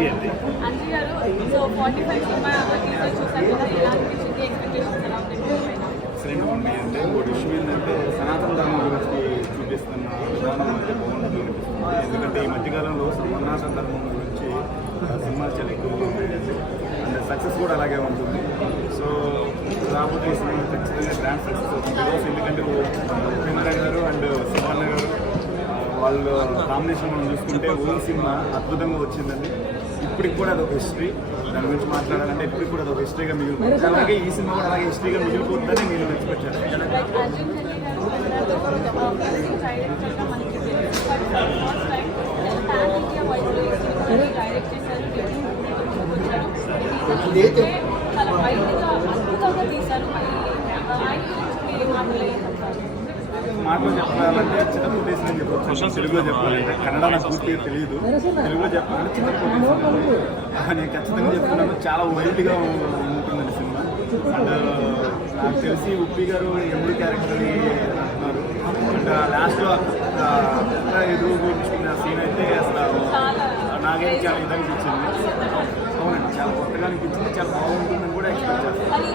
అంజీ అండి. అంజీ గారు, so 45 cinema teaser చూసారు కదా, ఎలా అనిపించింది? ఎక్స్పెక్టేషన్స్ ఎలా ఉన్నాయి? ఎక్సలెంట్ ఉంది. అంటే ఇంకోటి ఇష్యూ ఏంటంటే సనాతన ధర్మం గురించి చూపిస్తున్న విధానం అంటే బాగుంటుంది అనిపిస్తుంది. ఎందుకంటే ఈ మధ్యకాలంలో సనాతన ధర్మం గురించి సినిమాలు చాలా ఎక్కువగా ఉన్నాయండి. అండ్ సక్సెస్ కూడా అలాగే ఉంటుంది. సో రాబోయే సినిమా ఖచ్చితంగా గ్రాండ్ సక్సెస్ అవుతుంది. ఎందుకంటే ఉపేంద్ర గారు అండ్ శివన్న గారు వాళ్ళు కాంబినేషన్ మనం చూసుకుంటే ఓన్ సినిమా అద్భుతంగా వచ్చిందండి. ఇప్పటికి కూడా అదొక హిస్టరీ. దాని గురించి మాట్లాడాలంటే ఇప్పటికి కూడా అదొక హిస్టరీగా మిగిలిపోతుంది. అలాగే ఈ సినిమా కూడా అలాగే హిస్టరీగా మిగిలిపోతుందని నేను ఎక్స్పెక్ట్ చేస్తాను. మాటలో చెప్పాలంటే చిన్న కొటేషన్ అని చెప్పొచ్చు. తెలుగులో చెప్పాలంటే కన్నడ నాకు పూర్తిగా తెలియదు. తెలుగులో చెప్పాలంటే చిన్న కొటేషన్ నేను ఖచ్చితంగా చెప్తున్నాను. చాలా వైల్డ్గా ఉంటుందండి సినిమా. అండ్ నాకు తెలిసి ఉప్పి గారు ఎండి క్యారెక్టర్ని అంటున్నారు. అండ్ లాస్ట్లో ఎదురు కూర్చున్న సీన్ అయితే అసలు నాకైతే చాలా ఇదిగా అనిపించింది. అవునండి, చాలా కొత్తగా అనిపించింది. చాలా బాగుంటుందని కూడా ఎక్స్పెక్ట్ చేస్తాను.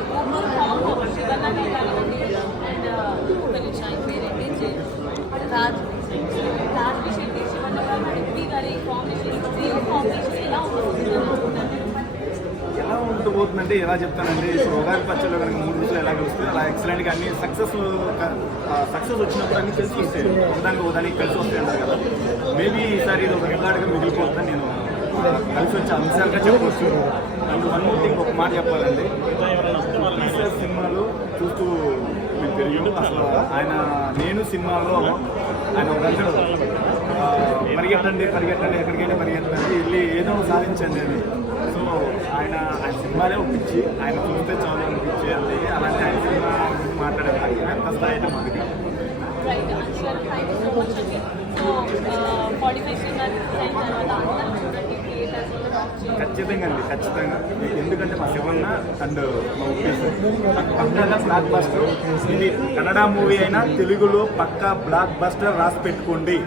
ఎలా ఉండబోతుందంటే ఎలా చెప్తానండి, ఇప్పుడు ఉగాది పచ్చళ్ళు కనుక 3 రోజులు ఎలా వస్తుంది అలా ఎక్సలెంట్గా అన్ని సక్సెస్ వచ్చినప్పుడు అన్ని కలిసి వస్తాయి. దానికి కలిసి వస్తాయి అన్నారు కదా. మేబీ ఈసారి ఇది ఒక రికార్డుగా మిగిలిపోతుందని నేను కలిసి వచ్చే అంశాలుగా చెప్పవచ్చు. అండ్ వన్ మోర్ థింగ్, ఒక మాట చెప్పాలండి. టీచర్ సినిమాలు చూస్తూ మీకు తెలియదు అసలు ఆయన నేను సినిమాలో ఆయన ఒక పరిగెట్టండి ఎక్కడికైనా పరిగెట్టండి వెళ్ళి ఏదో సాధించండి అని. సో ఆయన సినిమాలే ఒప్పించి ఆయన చూస్తే చాలా అనిపించి అండి. అలాంటి ఆయన సినిమా గురించి మాట్లాడాలి ఎంత స్థాయి అయితే మనకి. ఖచ్చితంగా అండి, ఖచ్చితంగా. ఎందుకంటే మా శివన్న అండ్ మా పక్కా బ్లాక్ బస్టర్. ఇది కన్నడ మూవీ అయినా తెలుగులో పక్కా బ్లాక్ బస్టర్ రాసి పెట్టుకోండి.